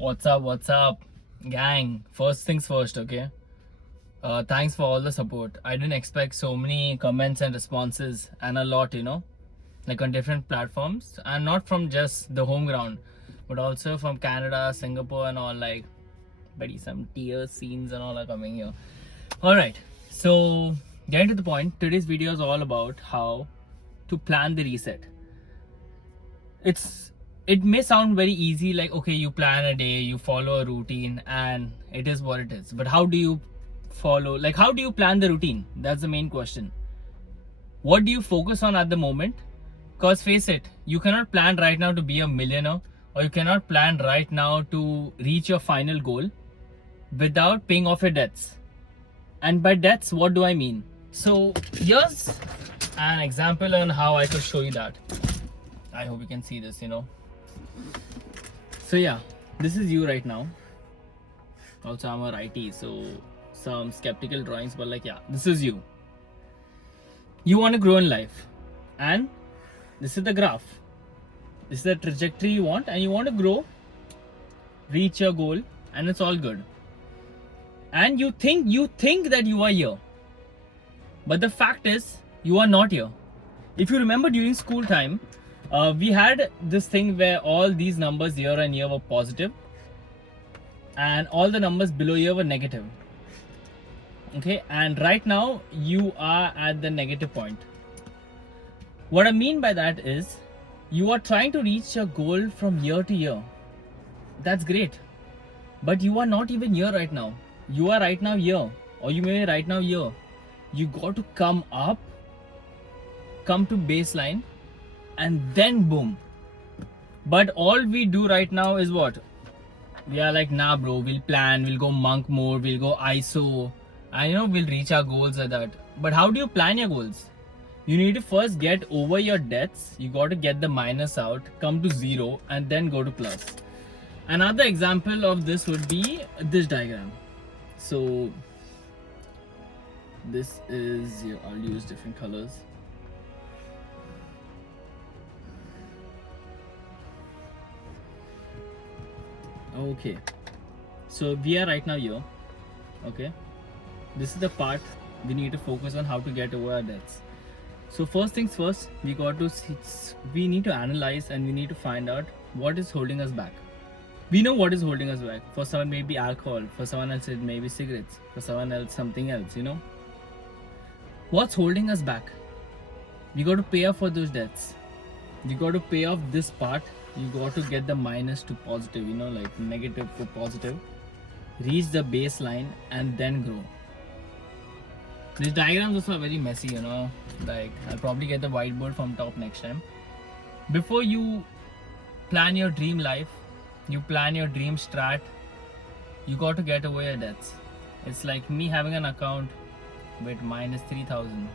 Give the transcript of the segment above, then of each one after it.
What's up, gang? First things first, okay? Thanks for all the support. I didn't expect so many comments and responses and a lot, like on different platforms, and not from just the home ground, but also from Canada, Singapore, and all. Like, buddy, some tears, scenes, and all are coming here. All right, so getting to the point, today's video is all about how to plan the reset. It may sound very easy, like okay, you plan a day, you follow a routine, and it is what it is. But how do you how do you plan the routine? That's the main question. What do you focus on at the moment? Because face it, you cannot plan right now to be a millionaire, or you cannot plan right now to reach your final goal without paying off your debts. And by debts, what do I mean? So here's an example on how I could show you that. I hope you can see this, So yeah, this is you right now. Also, I'm a righty, so some skeptical drawings, but like, yeah, this is you. You want to grow in life, and this is the graph. This is the trajectory you want, and you want to grow, reach your goal, and it's all good. And you think that you are here, but the fact is you are not here. If you remember during school time, we had this thing where all these numbers year and year were positive, and all the numbers below here were negative. Okay, and right now you are at the negative point. What I mean by that is you are trying to reach your goal from year to year. That's great, but you are not even here right now. You are right now here, or you may be right now here. You got to come up, come to baseline, and then boom. But all we do right now is what? We are like, nah bro, we'll plan, we'll go monk mode, we'll go ISO. I know we'll reach our goals like that. But how do you plan your goals? You need to first get over your debts. You got to get the minus out, come to zero, and then go to plus. Another example of this would be this diagram. So this is, I'll use different colors. Okay, so we are right now here. Okay, this is the part we need to focus on, how to get over our debts. So first things first, we need to analyze, and we need to find out what is holding us back. We know what is holding us back. For someone maybe alcohol, for someone else it may be cigarettes, for someone else something else. What's holding us back? We got to pay off for those debts. You got to pay off this part. You got to get the minus to positive, like negative to positive, reach the baseline, and then grow. These diagrams also are very messy, like I'll probably get the whiteboard from top next time. Before you plan your dream life, you plan your dream strat, you got to get over your debts. It's like me having an account with minus 3,000,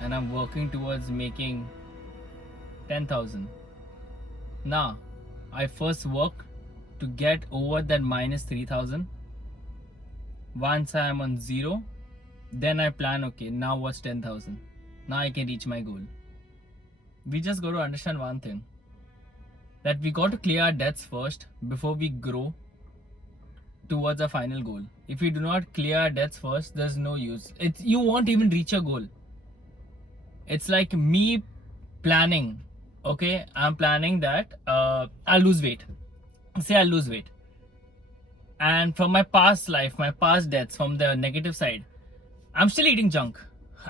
and I'm working towards making 10,000. Now, I first work to get over that minus 3,000. Once I am on zero, then I plan, okay, now what's 10,000? Now I can reach my goal. We just got to understand one thing, that we got to clear our debts first before we grow towards our final goal. If we do not clear our debts first, there's no use. You won't even reach your goal. It's like me planning. Okay, I'm planning that I'll lose weight. Say I'll lose weight. And from my past life, my past debts, from the negative side, I'm still eating junk.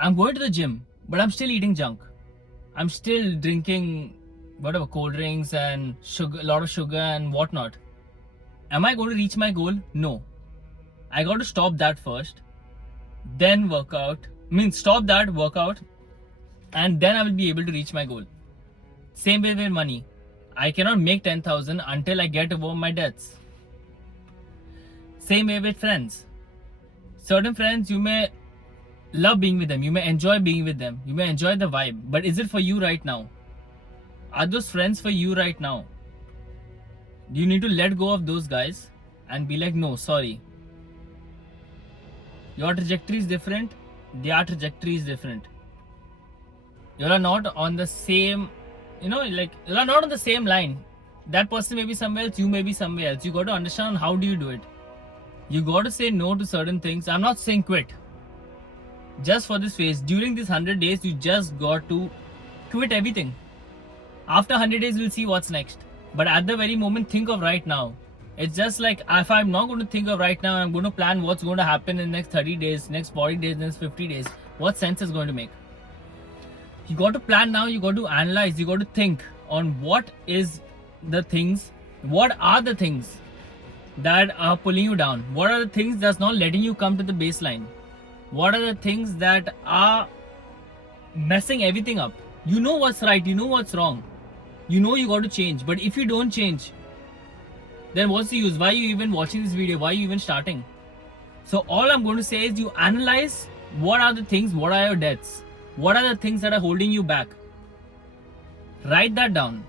I'm going to the gym, but I'm still eating junk. I'm still drinking whatever, cold drinks and sugar, a lot of sugar and whatnot. Am I going to reach my goal? No. I got to stop that first, then stop that workout, and then I will be able to reach my goal. Same way with money. I cannot make 10,000 until I get over my debts. Same way with friends. Certain friends, you may love being with them, you may enjoy being with them, you may enjoy the vibe, but is it for you right now? Are those friends for you right now? You need to let go of those guys and be like, no, sorry. Your trajectory is different, their trajectory is different. You are not on the same, you are not on the same line. that person may be somewhere else, you may be somewhere else. You got to understand how do you do it. You got to say no to certain things. I'm not saying quit. Just for this phase, during these 100 days, you just got to quit everything. After 100 days, we'll see what's next. But at the very moment, think of right now. It's just like if I'm not going to think of right now, I'm going to plan what's going to happen in the next 30 days, next 40 days, next 50 days. What sense is going to make? You got to plan now. You got to analyze. You got to think on what are the things that are pulling you down. What are the things that's not letting you come to the baseline? What are the things that are messing everything up? You know what's right. You know what's wrong. You know you got to change. But if you don't change, then what's the use? Why are you even watching this video? Why are you even starting? So all I'm going to say is you analyze what are the things, what are your debts? What are the things that are holding you back? Write that down.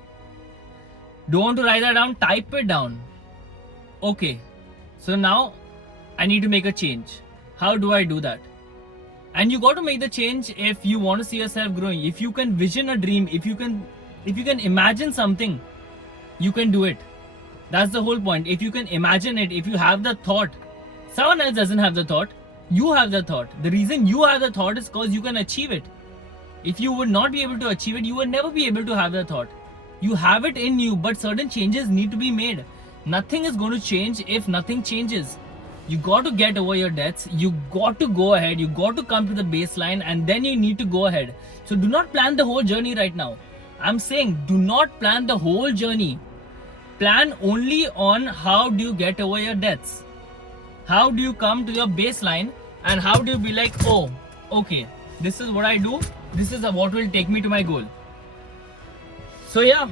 Don't want to write that down, type it down. Okay, so now I need to make a change. How do I do that? And you got to make the change if you want to see yourself growing. If you can vision a dream, if you can imagine something, you can do it. That's the whole point. If you can imagine it, if you have the thought, someone else doesn't have the thought, you have the thought. The reason you have the thought is because you can achieve it. If you would not be able to achieve it, you would never be able to have the thought. You have it in you, but certain changes need to be made. Nothing is going to change if nothing changes. You got to get over your debts. You got to go ahead. You got to come to the baseline, and then you need to go ahead. So do not plan the whole journey right now. I'm saying do not plan the whole journey. Plan only on how do you get over your debts. How do you come to your baseline, and how do you be like, oh, okay, this is what I do. This is what will take me to my goal. So yeah,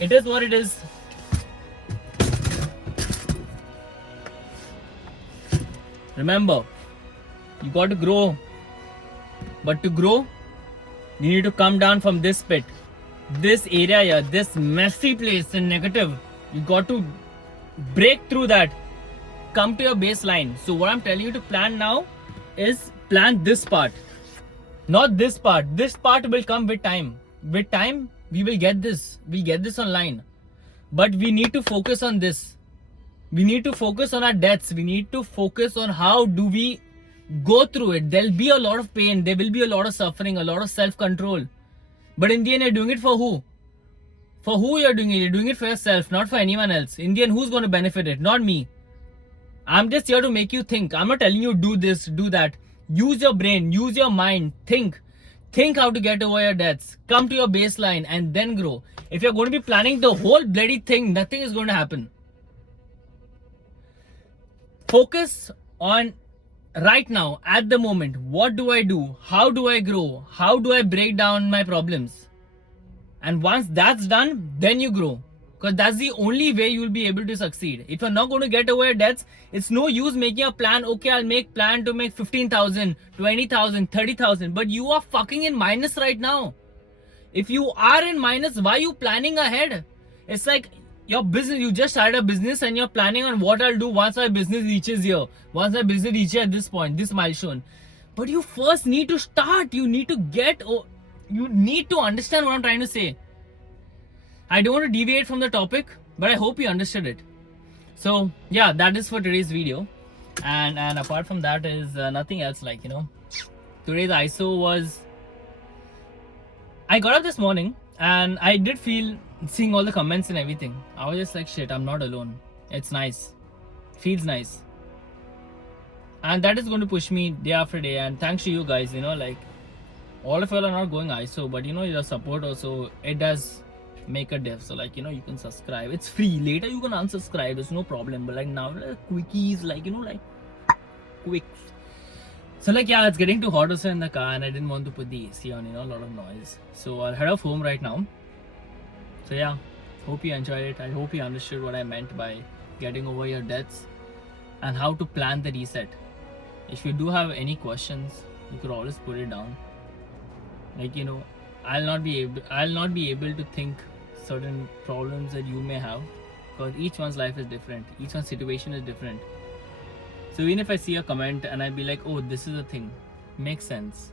it is what it is. Remember, you got to grow. But to grow, you need to come down from this pit. This area here, this messy place and negative. You got to break through that. Come to your baseline. So what I'm telling you to plan now is plan this part. Not this part. This part will come with time. With time, we will get this. We'll get this online. But we need to focus on this. We need to focus on our debts. We need to focus on how do we go through it. There'll be a lot of pain. There will be a lot of suffering, a lot of self-control. But in the end, you're doing it for who? For who you're doing it? You're doing it for yourself, not for anyone else. In the end, who's going to benefit it? Not me. I'm just here to make you think. I'm not telling you do this, do that. Use your brain, use your mind, think. Think how to get over your debts. Come to your baseline and then grow. If you're going to be planning the whole bloody thing, nothing is going to happen. Focus on right now, at the moment. What do I do? How do I grow? How do I break down my problems? And once that's done, then you grow. Because that's the only way you will be able to succeed. If you're not going to get over your debts, it's no use making a plan. Okay, I'll make plan to make 15,000, 20,000, 30,000. But you are fucking in minus right now. If you are in minus, why are you planning ahead? It's like your business, you just started a business and you're planning on what I'll do once my business reaches here. Once my business reaches at this point, this milestone. But you first need to start. You need to you need to understand what I'm trying to say. I don't want to deviate from the topic, but I hope you understood it. So yeah, that is for today's video. And apart from that is nothing else. Like, you know, today's ISO was, I got up this morning and I did feel seeing all the comments and everything. I was just like, shit, I'm not alone. It's nice. Feels nice. And that is going to push me day after day. And thanks to you guys, you know, like all of you are not going ISO, but you know, your support also, it does make a diff. So like, you know, you can subscribe. It's free. Later you can unsubscribe. It's no problem. But like now, like quickies, like, you know, like quick. So like, yeah, it's getting too hot also in the car and I didn't want to put the AC on, you know, a lot of noise. So I'll head off home right now. So yeah, hope you enjoyed it. I hope you understood what I meant by getting over your debts and how to plan the reset. If you do have any questions, you could always put it down. Like, you know, I'll not be able to think certain problems that you may have, because each one's life is different, each one's situation is different. So even if I see a comment and I'll be like, oh, this is a thing, makes sense,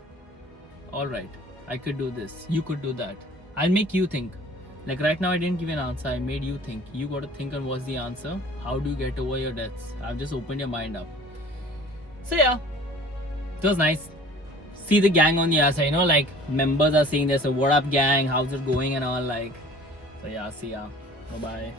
all right, I could do this, you could do that, I'll make you think. Like right now I didn't give an answer, I made you think. You got to think on what's the answer. How do you get over your debts? I've just opened your mind up. So yeah, it was nice. See the gang on the other side, you know, like members are saying this, so what up gang, how's it going and all, like. So yeah, see ya, bye bye.